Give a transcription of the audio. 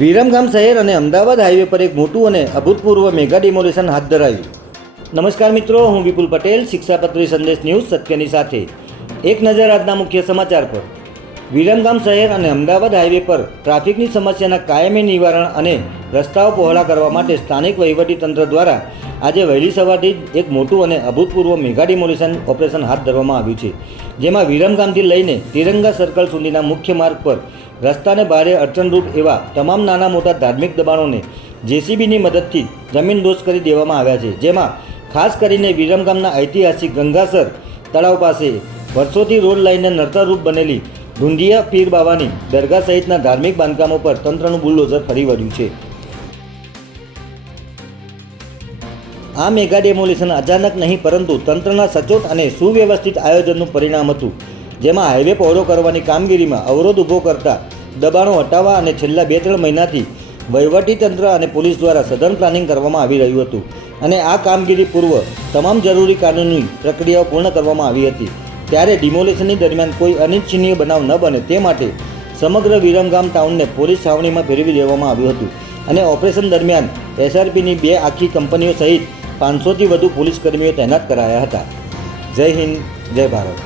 વિરમગામ શહેર અને અમદાવાદ હાઈવે પર એક મોટું અને અભૂતપૂર્વ મેગા ડિમોલિશન હાથ ધરાયું. નમસ્કાર મિત્રો, હું વિપુલ પટેલ, શિક્ષાપત્રી સંદેશ ન્યૂઝ સત્યની સાથે. એક નજર આજના મુખ્ય સમાચાર પર. વિરમગામ શહેર અને અમદાવાદ હાઈવે પર ટ્રાફિકની સમસ્યાના કાયમી નિવારણ અને રસ્તાઓ પહોળા કરવા માટે સ્થાનિક વહીવટીતંત્ર દ્વારા આજે વહેલી સવારથી જ એક મોટું અને અભૂતપૂર્વ મેગા ડિમોલિશન ઓપરેશન હાથ ધરવામાં આવ્યું છે, જેમાં વિરમગામથી લઈને તિરંગા સર્કલ સુધીના મુખ્ય માર્ગ પર રસ્તાને ભારે અડચણરૂપ એવા તમામ નાના મોટા ધાર્મિક દબાણોને જેસીબીની મદદથી જમીનદોસ્ત કરી દેવામાં આવ્યા છે. જેમાં ખાસ કરીને વિરમગામના ઐતિહાસિક ગંગાસર તળાવ પાસે વર્ષોથી રોડ લાઇનને નડતરરૂપ બનેલી ઢુંઢિયા પીર બાવાની દરગાહ સહિતના ધાર્મિક બાંધકામો પર તંત્રનું બુલડોઝર ફરી વળ્યું છે. આ મેગા ડેમોલિશન અચાનક નહીં, પરંતુ તંત્રના સચોટ અને સુવ્યવસ્થિત આયોજનનું પરિણામ હતું, જેમાં હાઈવે પહોળો કરવાની કામગીરીમાં અવરોધ ઊભો કરતા દબાણો હટાવવા અને છેલ્લા 2-3 મહિનાથી વહીવટીતંત્ર અને પોલીસ દ્વારા સઘન પ્લાનિંગ કરવામાં આવી રહ્યું હતું અને આ કામગીરી પૂર્વ તમામ જરૂરી કાનૂની પ્રક્રિયાઓ પૂર્ણ કરવામાં આવી હતી. ત્યારે ડિમોલિશનની દરમિયાન કોઈ અનિચ્છનીય બનાવ ન બને તે માટે સમગ્ર વિરમગામ ટાઉનને પોલીસ છાવણીમાં ફેરવી દેવામાં આવ્યું હતું અને ઓપરેશન દરમિયાન એસઆરપીની 2 આખી કંપનીઓ સહિત 500થી વધુ પોલીસ કર્મીઓ તૈનાત કરાયા હતા. જય હિન્દ, જય ભારત.